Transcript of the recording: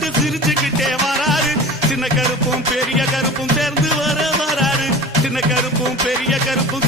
போட்டு சிரிச்சுக்கிட்டே வராரு. சின்ன கருப்பும் பெரிய கருப்பும் சேர்ந்து வராரு. சின்ன கருப்பும் பெரிய கருப்பும்